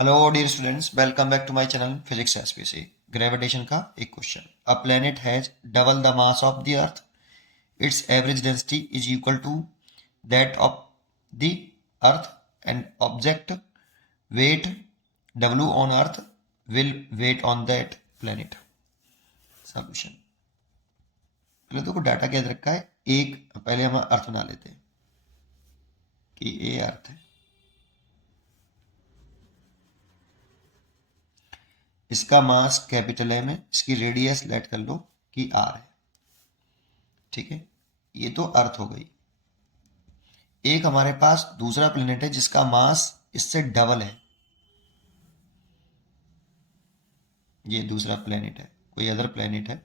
Hello dear students, welcome back to my channel physics SPC. Gravitation का एक question. A planet has double the mass of the earth, its average density is equal to that of the earth and object weight W on earth will weigh on that planet. Solution. पहले तो data क्या दे रखा है, एक पहले हम अर्थ बना लेते हैं कि ये अर्थ है, इसका मास कैपिटल एम है, इसकी रेडियस लेट कर लो कि आर है। ठीक है, ये तो अर्थ हो गई। एक हमारे पास दूसरा प्लेनेट है जिसका मास इससे डबल है। ये दूसरा प्लेनेट है, कोई अदर प्लेनेट है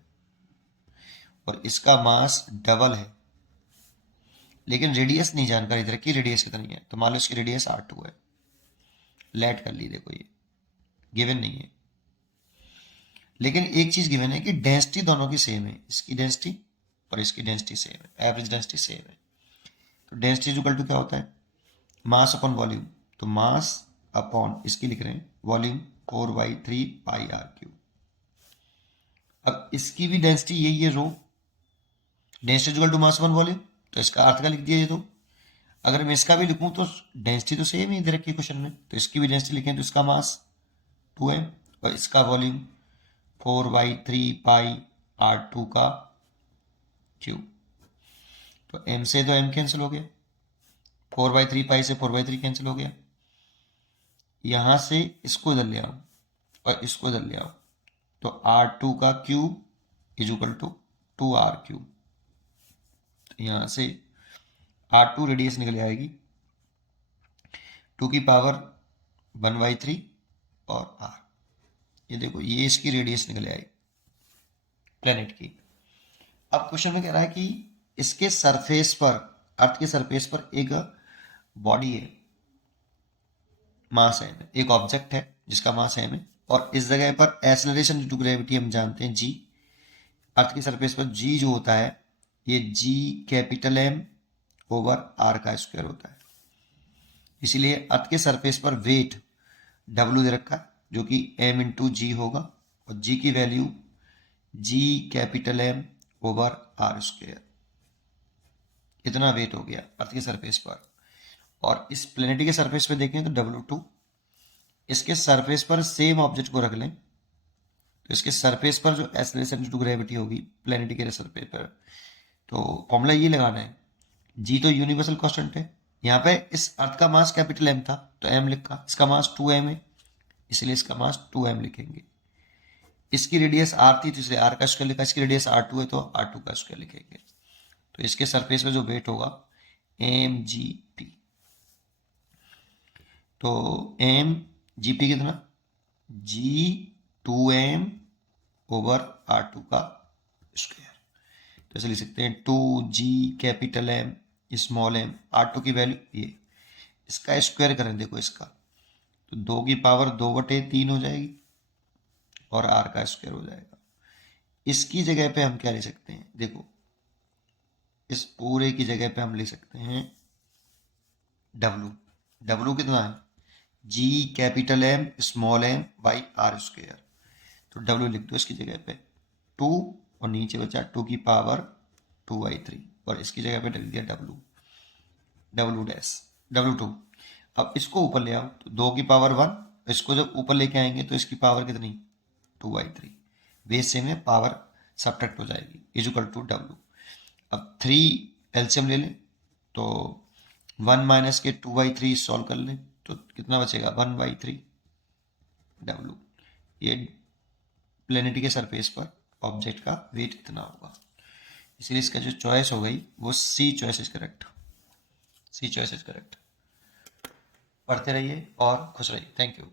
और इसका मास डबल है, लेकिन रेडियस नहीं जानकारी इधर की रेडियस कितनी है। तो मान लो इसकी रेडियस R2 है, लेट कर ली। देखो ये गिवन नहीं है, लेकिन एक चीज गिवन है कि डेंसिटी दोनों की सेम है। इसकी डेंसिटी और इसकी डेंसिटी सेम है, एवरेज डेंसिटी सेम है। तो डेंसिटी इक्वल टू क्या होता है, मास अपॉन वॉल्यूम। तो मास अपॉन इसकी लिख रहे हैं वॉल्यूम 4/3 पाई R3। अब इसकी भी डेंसिटी यही है, rho. Density equal to mass upon volume, तो इसका अर्थ का लिख दिया ये। तो अगर मैं इसका भी लिखूं तो डेंसिटी तो सेम ही दे रखी है क्वेश्चन में, तो इसकी भी डेंसिटी लिखें तो इसका मास 2m और इसका वॉल्यूम 4/3 पाई R2 का क्यूब। तो m से तो m कैंसिल हो गया, 4/3 पाई से 4/3 कैंसिल हो गया। यहां से इसको इधर ले आओ और इसको इधर ले आओ, तो R2 का cube is equal to 2R3। तो यहां से R2 रेडियस निकल आएगी 2 की पावर 1/3 और R। ये देखो, ये इसकी रेडियस निकल आई प्लेनेट की। अब क्वेश्चन में कह रहा है कि इसके सरफेस पर, अर्थ के सरफेस पर एक बॉडी है, मास है, एक ऑब्जेक्ट है जिसका मास है में, और इस जगह पर एक्सेलरेशन ड्यू टू ग्रेविटी हम जानते हैं जी। अर्थ की सरफेस पर जी जो होता है, ये जी कैपिटल एम ओवर आर का स्क्वायर होता है। इसीलिए अर्थ के सरफेस पर वेट डब्ल्यू दे रखा है जो कि एम इंटू जी होगा, और जी की value G capital M over R square. इतना वेट हो गया अर्थ के सरफेस पर। और इस प्लेनेट के सरफेस पे देखें तो W2। इसके सरफेस पर सेम ऑब्जेक्ट को रख लें तो इसके सरफेस पर जो एक्सेलरेशन ड्यू टू ग्रेविटी होगी प्लेनेट के सरफेस पर, तो फॉर्मूला ये लगाना है। जी तो यूनिवर्सल कांस्टेंट है, यहाँ पे इस अर्थ का मास कैपिटल एम था तो एम लिखा, इसका मास 2m है इसलिए इसका मास 2m लिखेंगे। इसकी रेडियस r थी तो इसलिए r का स्क्वायर लिखा, इसकी रेडियस R2 है तो R2 का स्क्वायर लिखेंगे। तो इसके सरफेस पे जो वेट होगा mgp, तो mgp कितना, g2m ओवर R2 का स्क्वायर। तो ऐसे लिख सकते हैं 2g capital M small M, R2 की वैल्यू ये, इसका स्क्वायर करें देखो इसका, तो 2 की पावर 2/3 हो जाएगी और r का स्क्वायर हो जाएगा। इसकी जगह पे हम क्या ले सकते हैं, देखो इस पूरे की जगह पे हम ले सकते हैं w कितना है, g capital M small M by R square. तो w लिख दो इसकी जगह पे 2 और नीचे बचा 2 की पावर 2/3 और इसकी जगह पे लिख दिया w डैश W2। अब इसको ऊपर ले आओ तो 2 की पावर 1, इसको जब ऊपर लेके आएंगे तो इसकी पावर कितनी 2/3, बेस से में पावर सब्ट्रैक्ट हो जाएगी इज इक्वल टू W। अब 3 एलसीएम ले लें तो 1 माइनस के 2/3 सॉल्व कर लें तो कितना बचेगा 1/3 W। ये प्लेनेट के सरफेस पर ऑब्जेक्ट का वेट इतना होगा, इसलिए इसका जो चॉइस हो गई वो C choice is correct. C choice is correct. पढ़ते रहिए और खुश रहिए। Thank you.